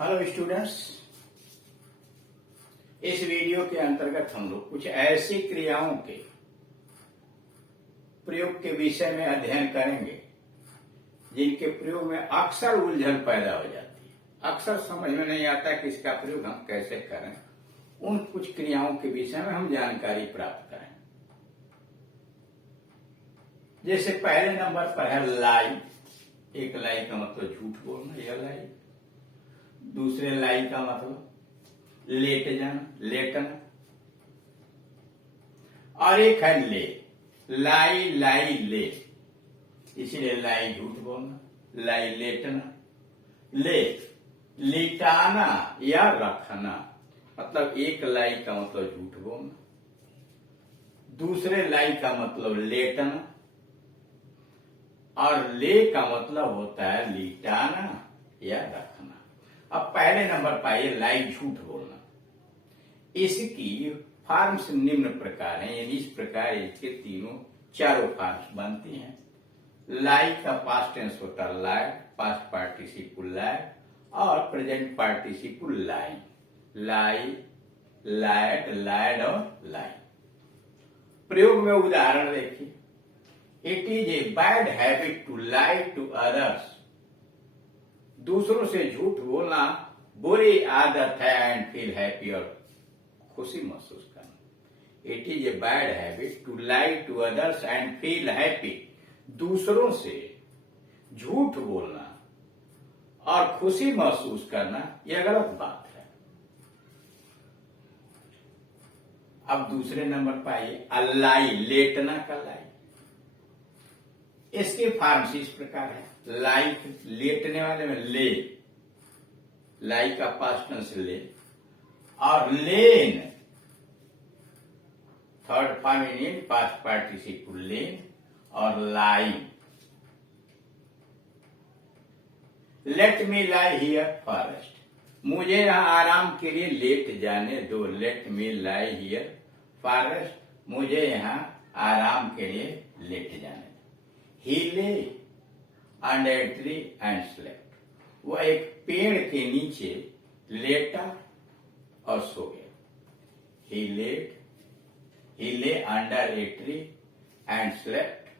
Hello students, इस video के अंतर्गत हम लोग कुछ ऐसी क्रियाओं के प्रयोग के विषय में अध्ययन करेंगे जिनके प्रयोग में अक्सर उलझन पैदा हो जाती है। अक्सर समझ में नहीं आता कि इसका प्रयोग हम कैसे करें। उन कुछ क्रियाओं के विषय में हम जानकारी प्राप्त करें। जैसे पहले नंबर पर है लाई। एक लाई का मतलब झूठ बोलना, यह लाई। दूसरे लाई का मतलब लेट जाना, लेटना। और एक है ले। लाई लाई ले, इसलिए लाई झूठ बोलना, लाई लेटना। ले लिटाना या रखना, मतलब एक लाई का मतलब झूठ बोलना, दूसरे लाई का मतलब लेटना, और ले का मतलब होता है लिटाना या रखना। अब पहले नंबर पर आइए लाई, झूठ बोलना। इसकी फॉर्म्स निम्न प्रकार हैं, यानी इस प्रकार इसके चारों फॉर्म्स बनती हैं। लाई का पास्ट टेंस होता है लाई, पास्ट पार्टिसिपल लाई और प्रेजेंट पार्टिसिपल लाई। लाई, लाइड, लाइड और लाई। प्रयोग में उदाहरण देखिए। It is a bad habit to lie to others. दूसरों से झूठ बोलना बुरी आदत है एंड फील हैप्पी, और खुशी महसूस करना। It is a bad habit to lie to others and feel happy. दूसरों से झूठ बोलना और खुशी महसूस करना यह गलत बात है। अब दूसरे नंबर पर आइए अलाई, लेटना का लाई। इसके फॉर्म्स इस प्रकार है। लाई, लेटने वाले में ले, लाई का पास्ट टेंस ले, और lain third form in past participle lain, और lie. Let me lie here for rest. मुझे यहां आराम के लिए लेट जाने दो। Let me lie here for rest, मुझे यहां आराम के लिए लेट जाने दो। He lay under a tree and slept. वह एक पेड़ के नीचे लेटा और सो गया। He lay under a tree and slept.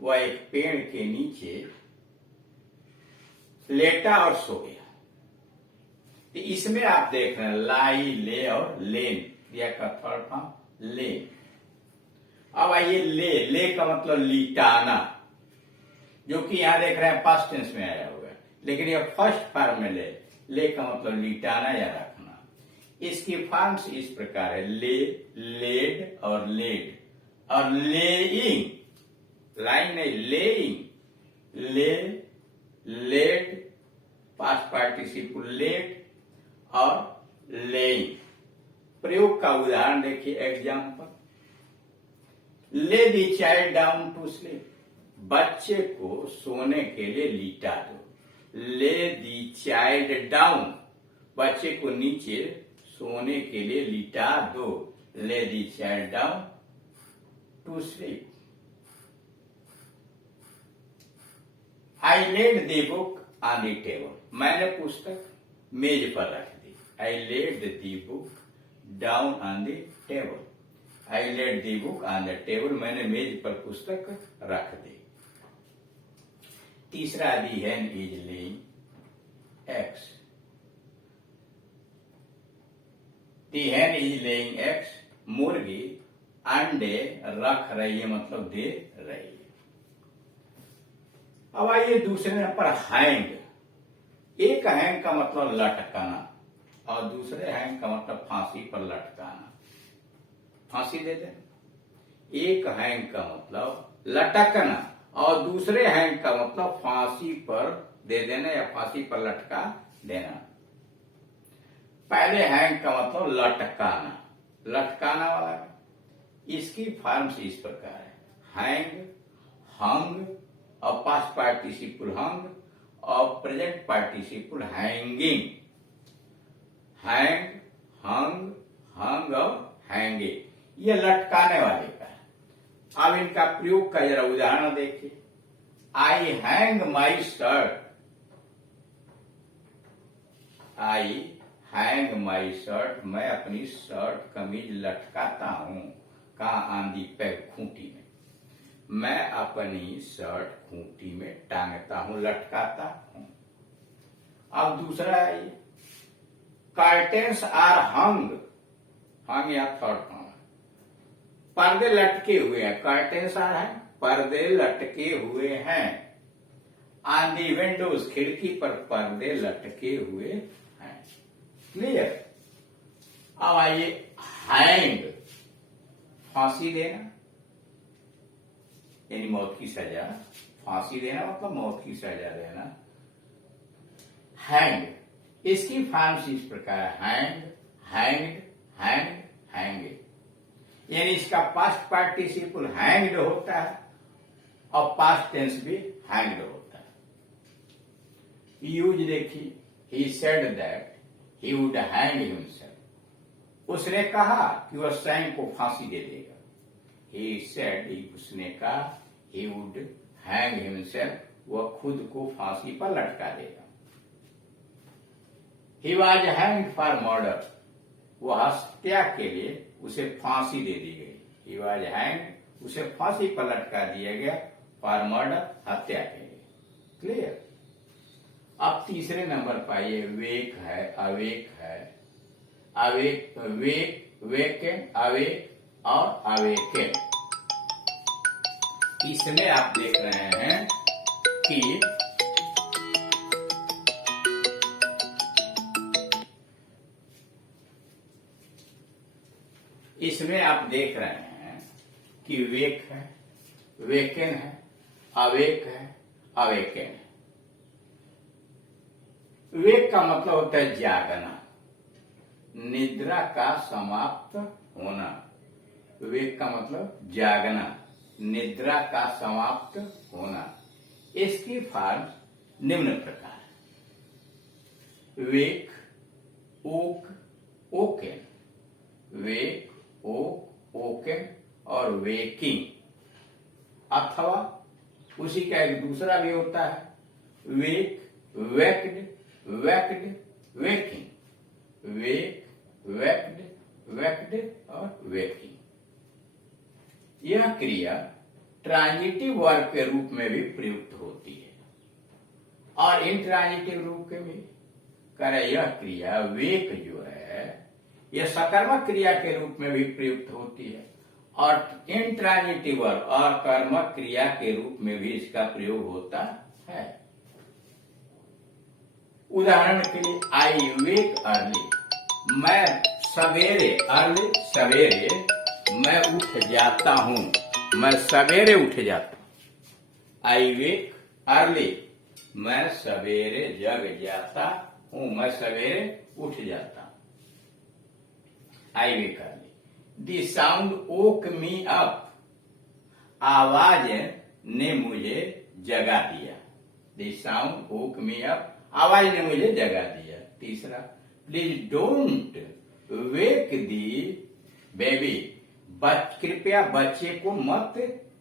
वह एक पेड़ के नीचे लेटा और सो गया। तो इसमें आप देख रहे हैं लाई, ले और लेन, क्रिया का थर्ड फॉर्म लेन। अब आइए ले का मतलब लिटाना, जो कि यहां देख रहे हैं पास्ट टेंस में आया हुआ है, लेकिन यह फर्स्ट फॉर्म में ले का मतलब लिटाना या रखना। इसकी फॉर्म्स इस प्रकार है ले, लेड और लेड, और लेइंग, लाइन नहीं, lying, lay, laid, past participle laid और लेइंग। प्रयोग का उदाहरण देखिए। Example, lay the child down to sleep. बच्चे को सोने के लिए लिटा दो। ले दी चाइल्ड डाउन, बच्चे को नीचे सोने के लिए लिटा दो। Lay the child down to sleep. I laid the book on the table. मैंने पुस्तक मेज पर रख दी। I laid the book down on the table. I laid the book on the table, मैंने मेज पर पुस्तक रख दी। तीसरा, the hen is laying eggs. The hen is laying eggs, मुर्गी अंडे रख रही है, मतलब दे रही है। अब आइए दूसरे नंबर हैंग। एक हैंग का मतलब लटकाना और दूसरे हैंग का मतलब फांसी पर लटकाना। फांसी दे दें। एक हैंग का मतलब लटकना और दूसरे हैंग का मतलब फांसी पर दे देना या फांसी पर लटका देना। पहले हैंग का मतलब लटकाना, लटकाना वाला। इसकी फॉर्म्स इस प्रकार है। हैंग, हंग, और पास्ट पार्टिसिपल हंग और प्रेजेंट पार्टिसिपल हैंगिंग। हैंग, हंग, हंग और हैंगिंग, ये लटकाने वाले का है। अब इनका प्रयोग का जरा उदाहरण देखिए। I hang my shirt I hang my shirt, मैं अपनी शर्ट कमीज लटकाता हूं। कहा? आंधी पे खूंटी में। मैं अपनी शर्ट खूंटी में टांगता हूं, लटकाता हूं। अब दूसरा है ये, कर्टेन्स आर हंग, हंग या थर्ड फॉर्म, पर्दे लटके हुए हैं। कर्टेन्स आर है, पर्दे लटके हुए हैं। ऑन दी विंडोज, खिड़की पर पर्दे लटके हुए हैं। क्लियर? अब आइए हैंग, फांसी देना यानी मौत की सजा। फांसी देना मतलब मौत की सजा देना। हैंग, इसकी फॉर्म्स इस प्रकार है, हैंग, हैंग्ड, हैंग, हैंगे। यानी इसका पास्ट पार्टिसिपल हैंग्ड होता है और पास्ट टेंस भी हैंग्ड होता है। यूज देखिए, he said that he would hang himself, उसने कहा कि वह स्वयं को फांसी दे देगा। ही सेड, उसने कहा, ही वुड हैंग हिमसेल्फ, वह खुद को फांसी पर लटका देगा। He was hanged for murder, वह हत्या के लिए उसे फांसी दे दी गई। ही वॉज हैंग्ड, उसे फांसी पर लटका दिया गया, फॉर मर्डर, हत्या के लिए। क्लियर? अब तीसरे नंबर पर आइए, वेक है, अवेक है, अवेक, वेक, वेकेन, अवेक और अवेकेन। इसमें आप देख रहे हैं कि इसमें आप देख रहे हैं कि वेक है, वेकेन है, अवेक है, अवेकेन है। वेक का मतलब होता है जागना, निद्रा का समाप्त होना। वेक का मतलब जागना, निद्रा का समाप्त होना। इसकी फॉर्म निम्न प्रकार है, वेक, ओक, ओकेन, वेक, ओक, ओकेन और वेकिंग। अथवा उसी का एक दूसरा भी होता है, वेक, वेक्ड, वेक्ड, वेकिंग, वेक, वेक्ड, वेक्ड और वेकिंग। यह क्रिया ट्रांजिटिव वर्ब के रूप में भी प्रयुक्त होती है और इंट्रांजिटिव रूप के भी। करे यह क्रिया वेक जो है यह सकर्मक क्रिया के रूप में भी प्रयुक्त होती है और इंट्रांजिटिव वर्ब अकर्मक क्रिया के रूप में भी इसका प्रयोग होता है। उदाहरण के लिए, आई वेक अर्ली, मैं सवेरे, अर्ली सवेरे, मैं उठ जाता हूं, मैं सवेरे उठ जाता हूं। आई वेक अर्ली, मैं सवेरे जग जाता हूं, मैं सवेरे उठ जाता हूं। I wake early, the sound woke me up, आवाज ने मुझे जगा दिया। The sound woke me up, आवाज ने मुझे जगा दिया। तीसरा, please don't wake the baby, कृपया बच्चे को मत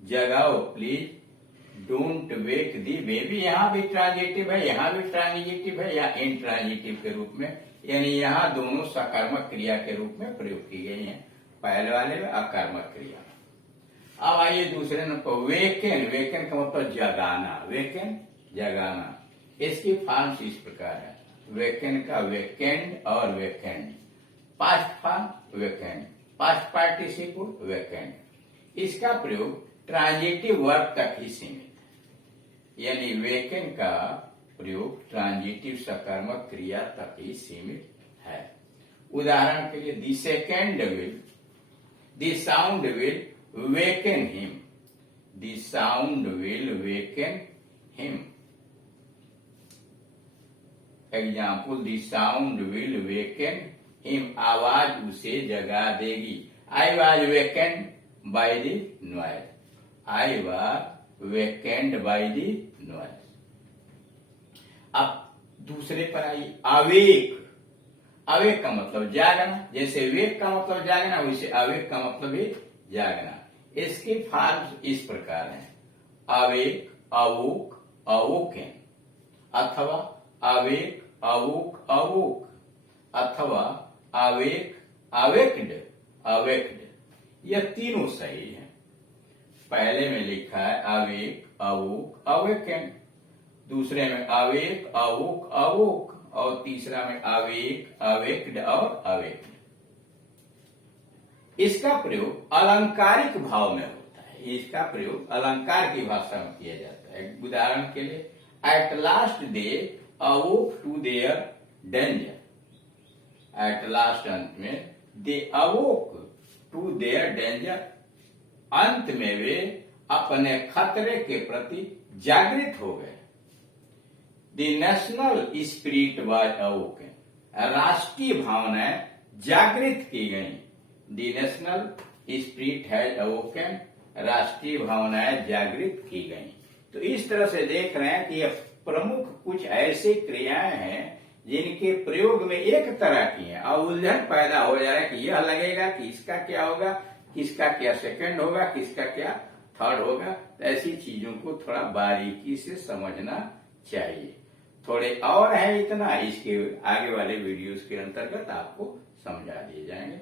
जगाओ। Please don't wake the baby, यहां भी ट्रांजिटिव है, यहां भी ट्रांजिटिव है, या इंट्रांजिटिव के रूप में, यानी यहां दोनों सकर्मक क्रिया के रूप में प्रयोग की गई हैं, पहले वाले में अकर्मक क्रिया। अब आइए दूसरे नंबर, वेकेन, वेकेन का मतलब जगाना, वेकेन जगाना। इसकी फॉर्म्स इस प्रकार है, वेकेन का वेकेंड और weekend, past form weekend, past participle weekend. इसका प्रयोग ट्रांजिटिव वर्ब तक ही सीमित है, यानी वेकेंड का प्रयोग ट्रांजिटिव सकर्मक क्रिया तक ही सीमित है। उदाहरण के लिए, the second will, the sound will waken him, the sound will waken him. Example, the sound will waken him, आवाज उसे जगा देगी। I was wakened by the noise, I was wakened by the noise. अब दूसरे पर आइए, awake, awake का मतलब जागना, जैसे वेक का मतलब जागना वैसे अवेक का मतलब भी जागना। इसके फॉर्म्स इस प्रकार हैं, अवेक, अवोक, अवोकेन, अथवा अवेक, अवुक अवुक, अथवा अवेक अवेक्ड अवेक्ड। यह तीनों सही है। पहले में लिखा है अवेक अवुक अवेकेंड, दूसरे में अवेक अवुक अवुक, और तीसरा में अवेक अवेक्ड और अवेक्ड। इसका प्रयोग अलंकारिक भाव में होता है। इसका प्रयोग अलंकार की भाषा में किया जाता है। उदाहरण के लिए, at last they awoke to their danger. At last, अंत में, they awoke to their danger, अंत में वे अपने खतरे के प्रति जागृत हो गए। द नेशनल स्पिरिट वाज अवोकन, राष्ट्रीय भावनाएं जागृत की गई। द नेशनल स्पिरिट हैज अवोकन, राष्ट्रीय भावनाएं जागृत की गई। तो इस तरह से देख रहे हैं कि यह प्रमुख कुछ ऐसी क्रियाएं हैं जिनके प्रयोग में एक तरह की है, और उलझन पैदा हो जा रहा है कि यह लगेगा कि इसका क्या होगा, किसका क्या सेकंड होगा, किसका क्या थर्ड होगा। तो ऐसी चीजों को थोड़ा बारीकी से समझना चाहिए। थोड़े और है इतना, इसके आगे वाले वीडियोस के अंतर्गत आपको समझा दिए जाएंगे।